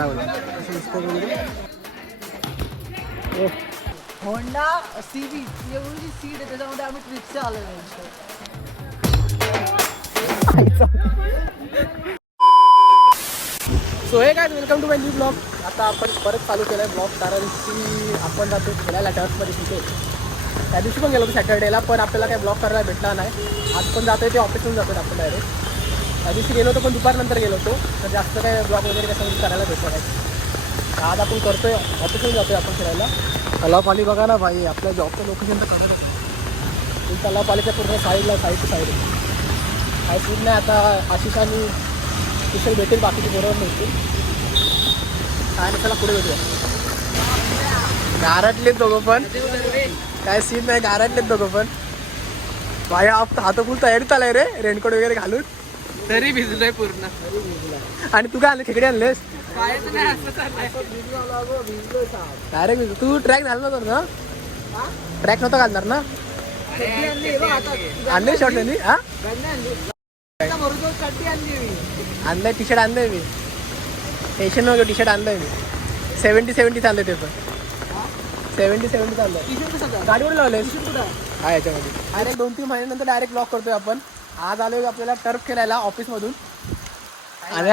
काय बोला Honda CB एवढी सीट आहे त्याच्यामध्ये आम्ही ट्रिपचे आलो नाही. सो हे काय welcome to my new blog. आता आपण परत चालू केलं आहे ब्लॉग कारण की आपण जातो खेळायला टर्फमध्ये तिथे. त्या दिवशी पण गेलो होतो सॅटर्डेला, पण आपल्याला काही ब्लॉग करायला भेटला नाही. आज पण जातो आहे ते ऑफिसहून जातो आपण डायरेक्ट. त्या दिवशी गेलो होतो पण दुपारनंतर गेलो होतो, तर जास्त काय ब्लॉग वगैरे कसं करायला भेटलं नाही. आज आपण करतोय ऑफिसहून जातोय आपण फिरायला. तलावपाली बघा ना भाई, आपल्या जॉबचं लोकेशन तर कळलं. तलावपालीच्या पूर्ण साईडला साईड टू साईड काही सीट नाही. आता आशिष आणि कुशल भेटेल, बाकीचे बरोबर मिळतील काय नाही. चला पुढे भेटूया. गारटलेत दोघं पण, काय सीन नाही, गारटलेत दोघं पण. भाई आता फुल तयारीत आलाय रे, रेनकोट वगैरे घालून. तरी भिजलोय पूर्ण. आणि तू काय आणले, खेकडे आणलेस? डायरेक्ट तू ट्रॅक घालणार नव्हता ना? ट्रॅक नव्हता घालणार ना? आणले शॉर्ट त्यांनी. हा आणलंय, टी शर्ट आणलंय मी. टेन्शन वगैरे टी शर्ट आणलंय मी. 70 चाललंय ते पण. 70 चाललंय. गाडीवर लावलंय हा याच्यामध्ये. डायरेक्ट 2-3 महिन्यानंतर डायरेक्ट ब्लॉक करतोय आपण. आज आलोय आपल्याला टर्फ खेळायला ऑफिसमधून. आणि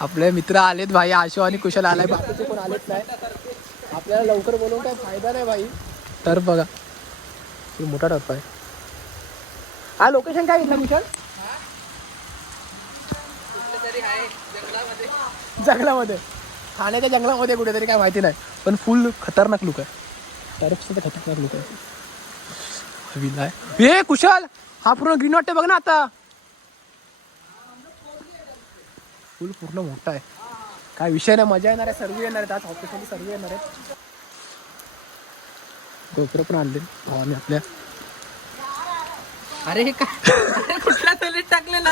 आपले मित्र आलेत भाई, आशू आणि कुशल आलाय, बाकीचे कोण आलेच नाही. आपल्याला लवकर बोलवून काय फायदा नाही भाई. टर्फ बघा, मोठा टर्फ आहे हा. लोकेशन काय घेतलं कुशल? जंगलामध्ये, ठाण्याच्या जंगलामध्ये कुठेतरी, काय माहिती नाही, पण फुल खतरनाक लुक आहे. टर्फचं तर खतरनाक लुक आहे. हे कुशल, हा पूर्ण ग्रीन वाटते बघ ना आता. फुल पूर्ण मोठा आहे, काय विषय नाही. मजा येणार आहे. सर्व येणार आहेत आज ऑफिसमध्ये, सर्व येणार आहेत. गोप्रो पण आणले भावाने आपल्या. अरे हे काय कुठल्या तोलीत टाकलेला?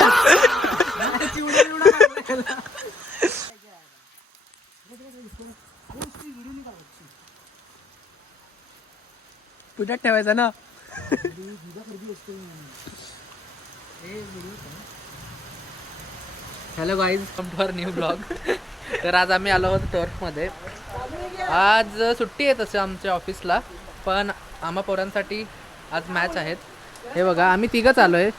पुण्यात ठेवायचा ना. Hello guys, come to our new blog. तर आज आम्ही आलो आहोत टर्फमध्ये. आज सुट्टी आहे तसं आमच्या ऑफिसला, पण आम्हा पोरांसाठी आज मॅच आहेत. हे बघा, आम्ही तिघंच आलो आहे,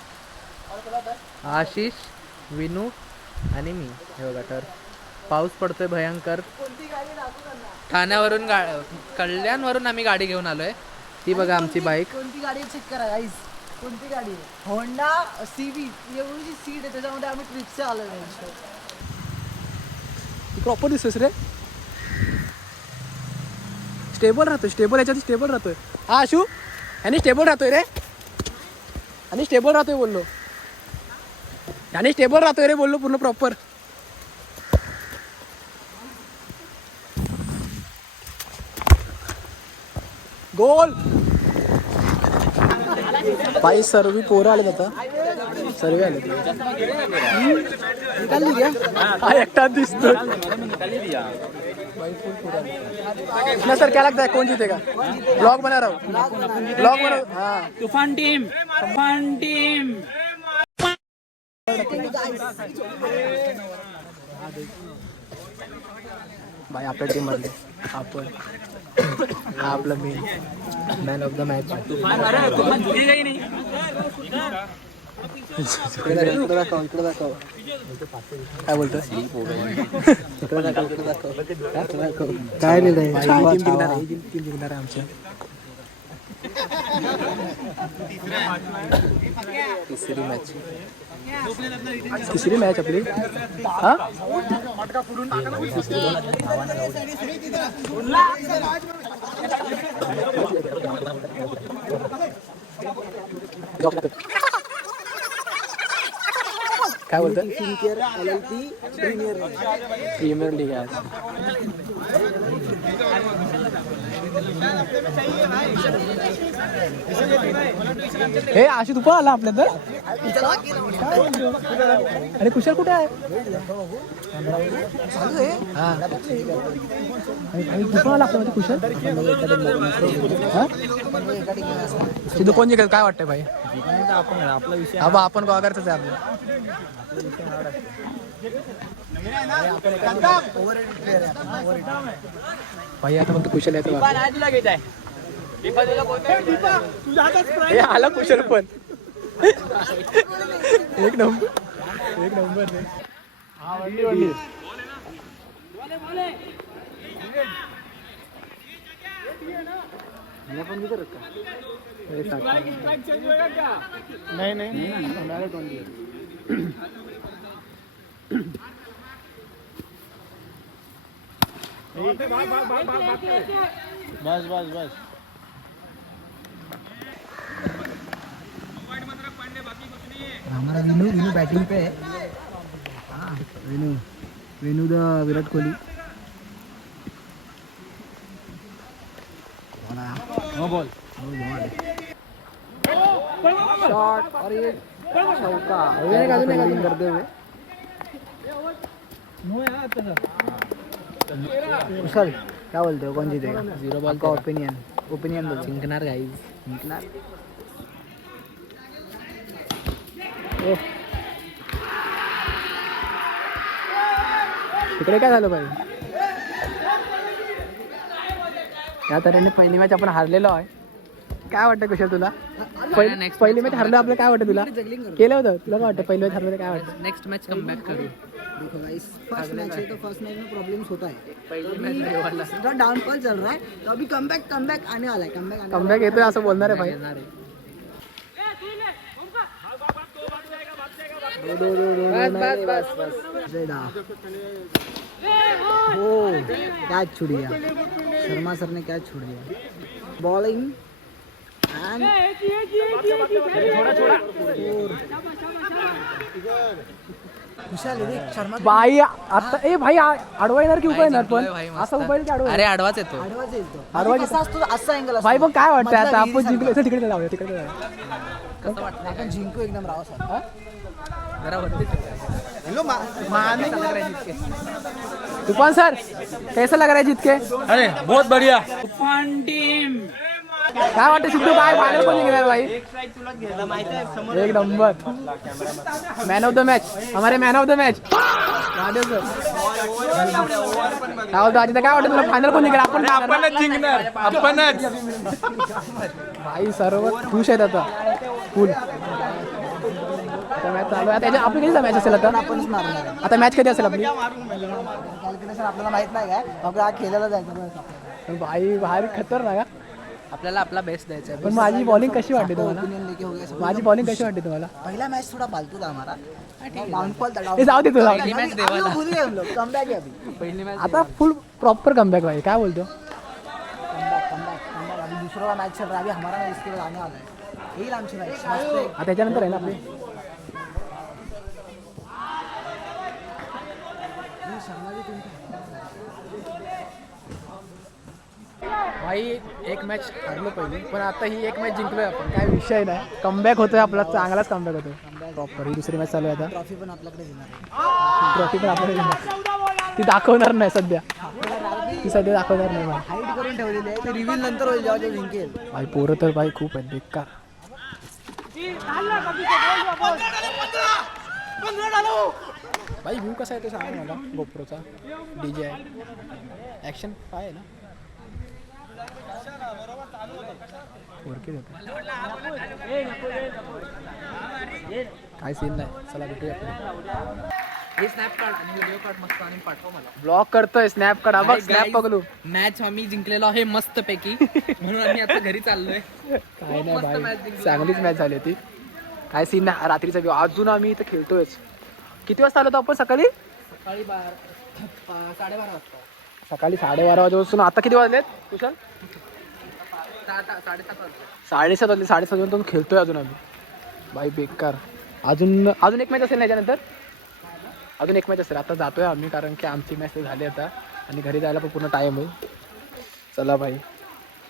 आशिष, विनू आणि मी. हे बघा टर्फ. पाऊस पडतोय भयंकर. ठाण्यावरून कल्याणवरून आम्ही गाडी घेऊन आलो आहे. ती बघा आमची बाईक. कोणती गाडी चेक करा गाईज, कोणती गाडी आहे? होंडा सीबी एवढी सीट आहे त्याच्यामध्ये आम्ही ट्रिपचे आलो नाही. प्रॉपर दिसतोस रे. स्टेबल राहतोय, स्टेबल याच्यात स्टेबल राहतोय. हा आशू, आणि स्टेबल राहतोय रे, आणि स्टेबल राहतोय बोललो, आणि स्टेबल राहतोय रे बोललो पूर्ण प्रॉपर. गोल बाई. सर्व पोरं आलेत आता, सर्व आले. निकाली क्या? हा एकटा दिसतो. ना सर, क्या लगता है कौन जीतेगा? ब्लॉग बना रहा हूँ, ब्लॉग बना. हाँ, तूफान टीम, तूफान टीम. भाई आपल्या टीम मधले आपण, हा आपला main man of the match. इकडे दाखव. काय बोलतोय? काय नाही, टीम जिंकणार आहे आमच्या. तिसरी मॅच आपली. हा काय बोलतो? प्रीमियर लीग आहे. हे आशी तू पण आला आपल्या तर. अरे कुशल कुठे आहे? हा, तू पण आला आपल्यामध्ये कुशल. तिथं कोण जिंकल काय वाटतंय भाई? आपला विषय आपण गोवागरच आहे आपलं. भाई आता फक्त कुशल यायचं हे आला कुशल पण एक नंबर रे. हा वंडी नाही बस हमारा विनू बैटिंग पे है. हाँ विनू द विराट कोहली. बॉल शॉट और ये चौका करते हुए कुशल क्या बोलते हो कौन जीतेगा? 0 बॉल का ओपिनियन बोल. जिंकणार गाईज. जिंकणार. तिकडे काय झालं पाहिजे? त्या तऱ्हेने पहिली मॅच आपण हारलेलो आहे. काय वाटतं कुशल तुला? पहिली मॅच हारलं आपलं काय वाटतं तुला? केलं होतं तुला काय वाटतं पहिली मॅच हारलं काय वाटतं? नेक्स्ट मॅच कम बॅक करू. देखो गाइस फर्स्ट मैच है तो फर्स्ट मैच में प्रॉब्लम्स होता है. पहिली मॅच डाउनफॉल चल रहा है तो अभी कमबैक आने वाला है. कमबॅक येतोय असं बोलणार आहे भाई. ओ कैच छूट गया. शर्मा सर ने कैच छोड़ दिया. बॉलिंग भाई आता ए भाई आडवा येणार की उभा येणार पण असा उभा येईल की आडवा? अरे आडवाच येतो. आडवा असा असतो असा अँगल असतो. भाई पण काय वाटतं आता आपण जिंकलो तिकडे जाऊया तिकडे जाऊया. कसं वाटतं? आपण जिंकू एकदम राव सर. जरा वरती तूफान सर कैसा लग रहा है जीत के? अरे बहुत बढ़िया. काय वाटतं सिद्धू काय फायनल कोण जिंकणार भाई? एक number. Man of the match हमारे मॅन ऑफ द मॅच काय बोलतो अजित? काय वाटतं तुला फायनल कोण जिंकणार? आपण आपणच जिंकणार. आपणच. भाई सर्व खुश आहेत आता फुल. आता मॅच चालू आहे. आता आपली कधी मॅच असेल आता? आपणच मारणार आहे. आता मॅच कधी असेल आपली? कॅल्क्युलेशन आपल्याला माहित नाही काय. आपल्याला आज खेळायला जायचं. पण भाई बाहेर खतरनाक आहे. आपल्याला आपला बेस्ट द्यायचा आहे. पण माझी बॉलिंग कशी वाटते तुम्हाला? ओपिनियन लेके हो गया सब. माझी बॉलिंग कशी वाटते तुम्हाला? पहला मैच थोड़ा फालतू था हमारा. डाउनफॉल था. हे जाऊ दे तुला. पहिली match देवाला. भूल गए हम लोग. कमबैक है अभी. पहिली मॅच आता फुल प्रॉपर कमबॅक भाई. काय बोलतो? कमबैक अभी दूसरा मैच चल रहा है. अभी हमारा मैच इसके बाद आने वाला है. यही आमची मैच मस्त है. आता त्याच्यानंतर आहे ना आपली भाई. एक मॅच हरलो पहिली पण आता ही एक मॅच जिंकलोय आपण. काय विषय नाही. कमबॅक होतोय आपला. चांगलाच कमबॅक होतोय प्रॉपर. ही दुसरी मॅच चालू आहे आता. ट्रॉफी पण आपल्याकडे येणार आहे. ट्रॉफी पण आपल्याला ती दाखवणार नाही सध्या. ती सध्या दाखवणार नाही भाई. हाईड करून ठेवलेली आहे. ते रिव्हील नंतर होईल जेव्हा ते जिंकेल. भाई पोरं तर भाई खूप आहेत बेकार. भाई व्ह्यू कसा आहे ते सांगा मला. गोप्रोचा डीजे आहे. ॲक्शन काय आहे ना? ओळखीत होतं. काय सीन नाही. चला भेटूया. हे स्नॅप काढ आणि व्हिडिओ काढ मस्त आणि पाठव मला. ब्लॉग करतोय स्नॅप काढा बघ. स्नॅप पकडू. मॅच आम्ही जिंकलेलो आहे मस्त पैकी. म्हणून आम्ही आता घरी चाललोय. काय नाही मस्त भाई. match जिंकली. चांगलीच मॅच झाली होती. काय सीन नाही. रात्रीचा व्यू अजून आम्ही इथं खेळतोयच. किती वाजता आलो होतो आपण? सकाळी सकाळी 12:30 वाजता. सकाळी 12:30 वाजेपासून आता किती वाजलेत कुशल? 7:30 वाजता. 7:30 वाजले. 7:30 वाजून खेळतोय अजून आम्ही. भाई बेकार. अजून एक मॅच असेल ना याच्यानंतर? अजून एक मॅच असेल. आता जातोय आम्ही कारण की आमची मॅच तर झाली आता आणि घरी जायला पण पूर्ण टाईम होईल. चला भाई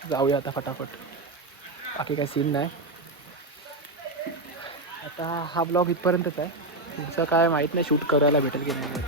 जाऊया आता फटाफट. बाकी काही सीन नाही. आता हा ब्लॉग इथपर्यंतच आहे. पुढचं काय माहीत नाही शूट करायला भेटेल की नाही.